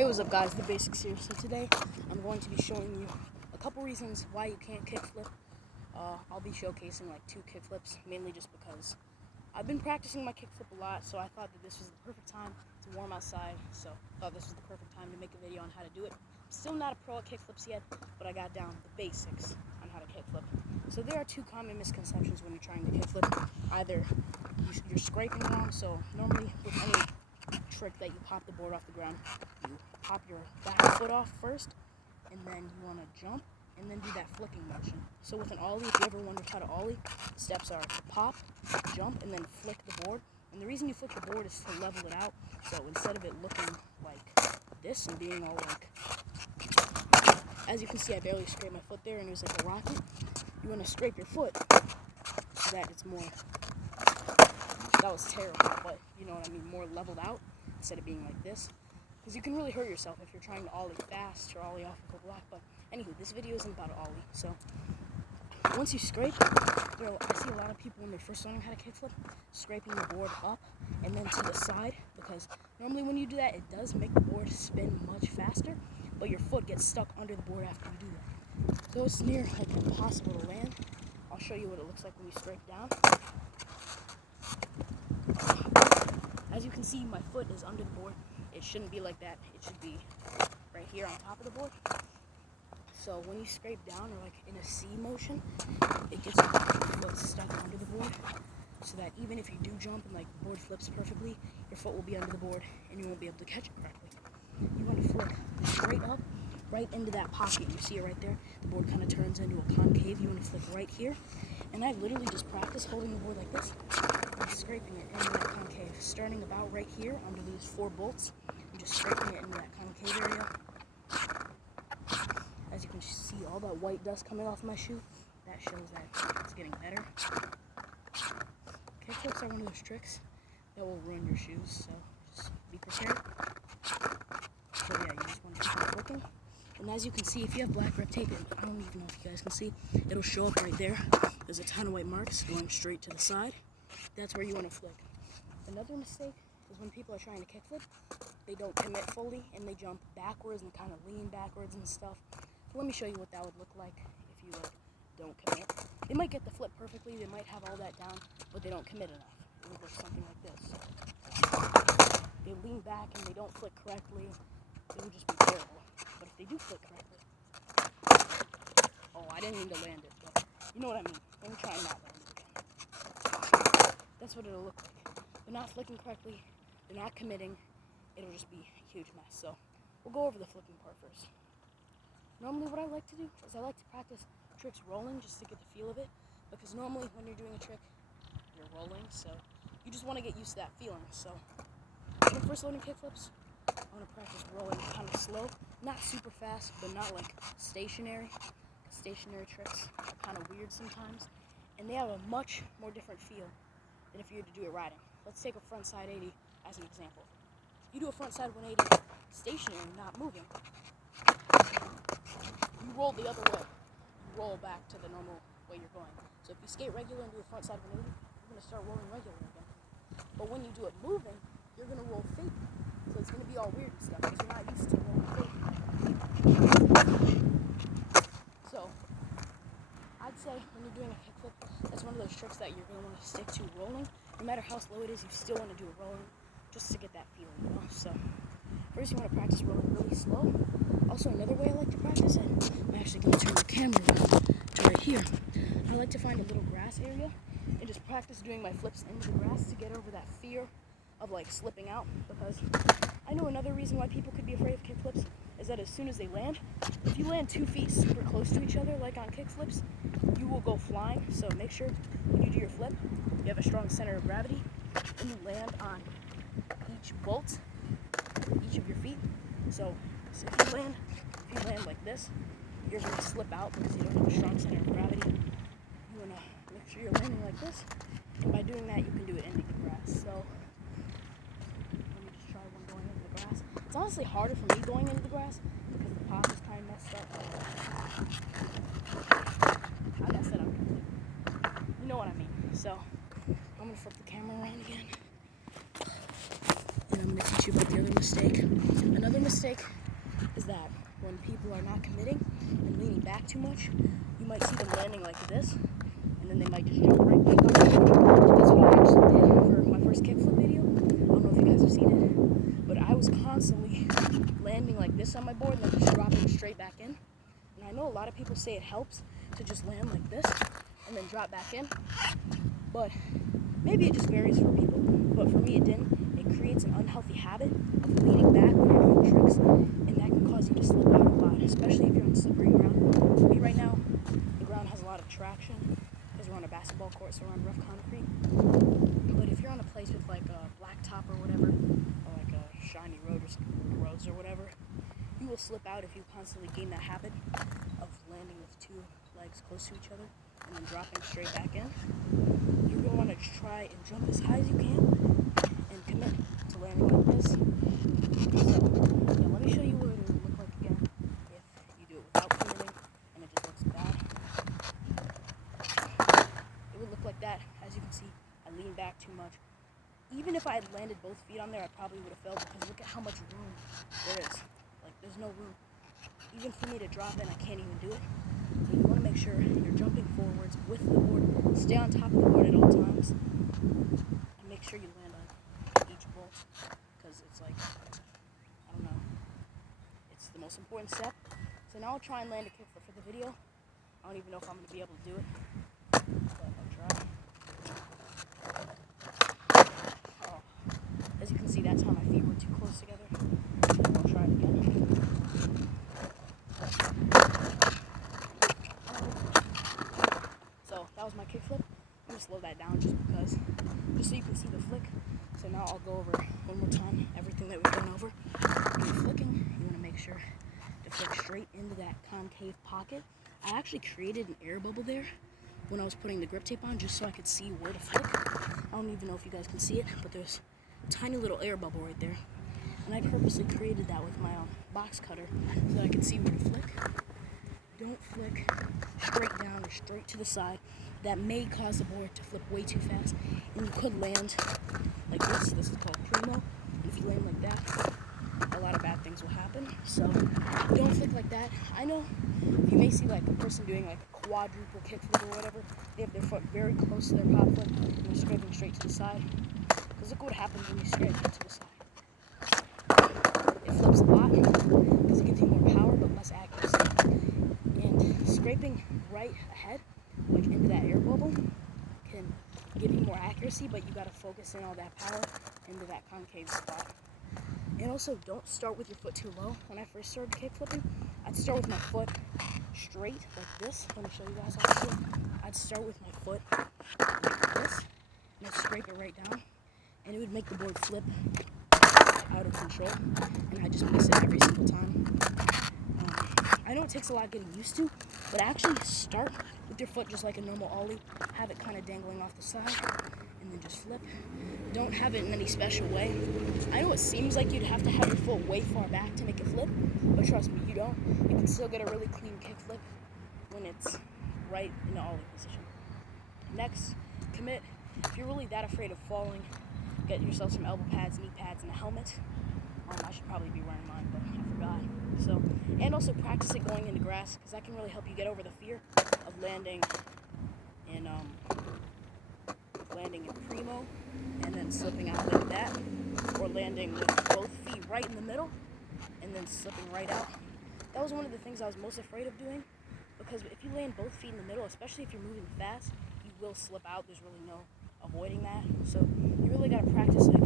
Hey, what's up guys, the Basics here. So today I'm going to be showing you a couple reasons why you can't kickflip. I'll be showcasing like 2 kickflips, mainly just because I've been practicing my kickflip a lot, so I thought that this was the perfect time to warm outside, so I thought this was the perfect time to make a video on how to do it. I'm still not a pro at kickflips yet, but I got down the basics on how to kickflip. So there are 2 common misconceptions when you're trying to kickflip. Either you're scraping wrong, so normally with any trick that you pop the board off the ground, you pop your back foot off first, and then you want to jump, and then do that flicking motion. So with an ollie, if you ever wondered how to ollie, the steps are pop, jump, and then flick the board. And the reason you flick the board is to level it out, so instead of it looking like this and being all like, as you can see, I barely scraped my foot there and it was like a rocket. You want to scrape your foot so that it's more, that was terrible, but you know what I mean, more leveled out instead of being like this. Because you can really hurt yourself if you're trying to ollie fast or ollie off of a block. But anywho, this video isn't about ollie. So once you scrape, I see a lot of people when they're first learning how to kickflip, scraping the board up and then to the side, because normally when you do that, it does make the board spin much faster, but your foot gets stuck under the board after you do that. So it's near like impossible to land. I'll show you what it looks like when you scrape down. As you can see, my foot is under the board. It shouldn't be like that. It should be right here on top of the board. So when you scrape down, or like in a C motion, it gets your foot stuck under the board, so that even if you do jump and like the board flips perfectly, your foot will be under the board and you won't be able to catch it correctly. You want to flick straight up, right into that pocket. You see it right there? The board kind of turns into a concave. You want to flick right here. And I literally just practice holding the board like this and scraping it into that concave, starting about right here under these 4 bolts, and just scraping it into that concave area. As you can see, all that white dust coming off my shoe, that shows that it's getting better. Kickflips are one of those tricks that will ruin your shoes, so just be prepared. So yeah, you just want to keep on flicking. And as you can see, if you have black grip tape, I don't even know if you guys can see, it'll show up right there. There's a ton of white marks going straight to the side. That's where you want to flick. Another mistake is when people are trying to kickflip, they don't commit fully and they jump backwards and kind of lean backwards and stuff. So let me show you what that would look like if you don't commit. They might get the flip perfectly, they might have all that down, but they don't commit enough. It would look something like this. They lean back and they don't flick correctly, it would just be terrible. But if they do flick correctly, oh, I didn't mean to land it, but you know what I mean. Let me try and not land it again. That's what it'll look like. They're not flicking correctly, they're not committing, it'll just be a huge mess. So we'll go over the flicking part first. Normally what I like to do is I like to practice tricks rolling just to get the feel of it, because normally when you're doing a trick, you're rolling, so you just want to get used to that feeling. So when I'm first learning kickflips, I want to practice rolling kind of slow, not super fast, but not like stationary. Stationary tricks are kind of weird sometimes, and they have a much more different feel than if you were to do it riding. Let's take a front side 80 as an example. You do a front side 180 stationary, not moving. You roll the other way. You roll back to the normal way you're going. So if you skate regular and do a front side 180, you're going to start rolling regular again. But when you do it moving, you're going to roll fake. So it's going to be all weird and stuff because you're not used to rolling fake. So I'd say when you're doing a kickflip, that's one of those tricks that you're going to want to stick to rolling. No matter how slow it is, you still want to do it rolling just to get that feeling, you know? So first you want to practice rolling really slow. Also, another way I like to practice it, I'm actually going to turn the camera to right here. I like to find a little grass area and just practice doing my flips into the grass to get over that fear of like slipping out, because I know another reason why people could be afraid of kickflips is that as soon as they land, if you land 2 feet super close to each other like on kickflips, you will go flying. So make sure when you do your flip, you have a strong center of gravity and you land on each bolt, each of your feet. So if you land like this, you're going to slip out because you don't have a strong center of gravity. You want to make sure you're landing like this, and by doing that, you can do it into the grass. So let me just try one going into the grass. It's honestly harder for me going into the grass because the path is kind of messed up. I messed it up. You know what I mean. So I'm going to flip the camera around again. And I'm going to teach you about the other mistake. Another mistake is that when people are not committing and leaning back too much, you might see them landing like this, and then they might just jump right back up. That's what I actually did for my first kickflip video. I don't know if you guys have seen it, but I was constantly landing like this on my board and then just dropping straight back in. And I know a lot of people say it helps to just land like this and then drop back in, but maybe it just varies for people. But for me, it didn't. It creates an unhealthy habit of leaning back when you're doing tricks, and that can cause you to slip out a lot, especially if you're on slippery ground. For me right now, the ground has a lot of traction because we're on a basketball court, so we're on rough concrete. But if you're on a place with like a blacktop or whatever, or like a shiny roads or whatever, you will slip out if you constantly gain that habit of landing with two legs close to each other and then dropping straight back in. You're going to want to try and jump as high as you can and commit to landing like this. So, yeah, let me show you what it would look like again if you do it without committing and it just looks bad. It would look like that. As you can see, I leaned back too much. Even if I had landed both feet on there, I probably would have failed because look at how much room there is. Like, there's no room. Even for me to drop in, I can't even do it. So you want to make sure you're jumping forwards with the board. Stay on top of the board at all times. And make sure you land on each bolt. Because it's like, I don't know. It's the most important step. So now I'll try and land a kickflip for the video. I don't even know if I'm going to be able to do it. But I'll try. Oh. As you can see, that time my feet were too close together. I'll try it again. So that was my kickflip. I'm going to slow that down just so you can see the flick. So now I'll go over one more time everything that we've gone over. When you're flicking, you want to make sure to flick straight into that concave pocket. I actually created an air bubble there when I was putting the grip tape on just so I could see where to flick. I don't even know if you guys can see it, but there's a tiny little air bubble right there. And I purposely created that with my box cutter so that I could see where to flick. Don't flick straight down or straight to the side. That may cause the board to flip way too fast. And you could land like this. This is called primo. And if you land like that, a lot of bad things will happen. So don't flick like that. I know you may see like a person doing like a quadruple kickflip or whatever. They have their foot very close to their pop foot and they're scraping straight to the side. Because look what happens when you scrape it to the side. It flips a lot because it gives you more power but less accuracy. And scraping right ahead, like into that air bubble, can give you more accuracy, but you gotta focus in all that power into that concave spot. And also, don't start with your foot too low. When I first started kickflipping, I'd start with my foot straight like this. Let me show you guys how to do it. I'd start with my foot like this, and I'd scrape it right down, and it would make the board flip out of control, and I just miss it every single time. I know it takes a lot getting used to, but actually start with your foot just like a normal ollie, have it kind of dangling off the side, and then just flip. Don't have it in any special way. I know it seems like you'd have to have your foot way far back to make it flip, but trust me, you don't. You can still get a really clean kick flip when it's right in the ollie position. Next, commit. If you're really that afraid of falling, get yourself some elbow pads, knee pads, and a helmet. I should probably be wearing mine, but I forgot. So, and also practice it going into grass, because that can really help you get over the fear of landing in primo and then slipping out like that, or landing with both feet right in the middle and then slipping right out. That was one of the things I was most afraid of doing, because if you land both feet in the middle, especially if you're moving fast, you will slip out. There's really no avoiding that. So you really got to practice like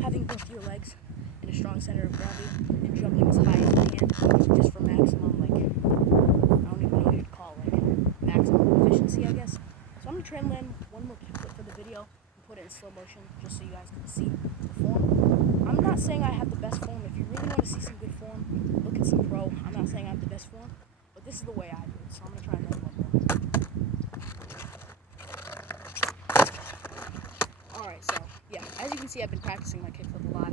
having both your legs in a strong center of gravity and jumping as high as you can, just for maximum, like, I don't even know what you'd call, like, maximum efficiency, I guess. So I'm going to try and land one more kickflip for the video and put it in slow motion just so you guys can see the form. I'm not saying I have the best form. If you really want to see some good form, look at some pro. I'm not saying I have the best form, but this is the way I do it. So I'm going to try and land one more. Alright, so, yeah, as you can see, I've been practicing my kickflip a lot.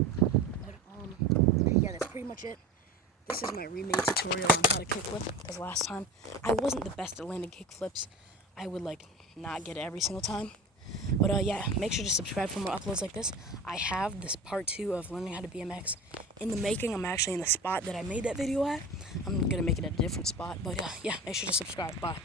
But, yeah, that's pretty much it. This is my remade tutorial on how to kickflip, because last time I wasn't the best at landing kickflips. I would, like, not get it every single time. But yeah, make sure to subscribe for more uploads like this. I have this part 2 of learning how to BMX in the making. I'm actually in the spot that I made that video at. I'm gonna make it at a different spot, but yeah, make sure to subscribe. Bye.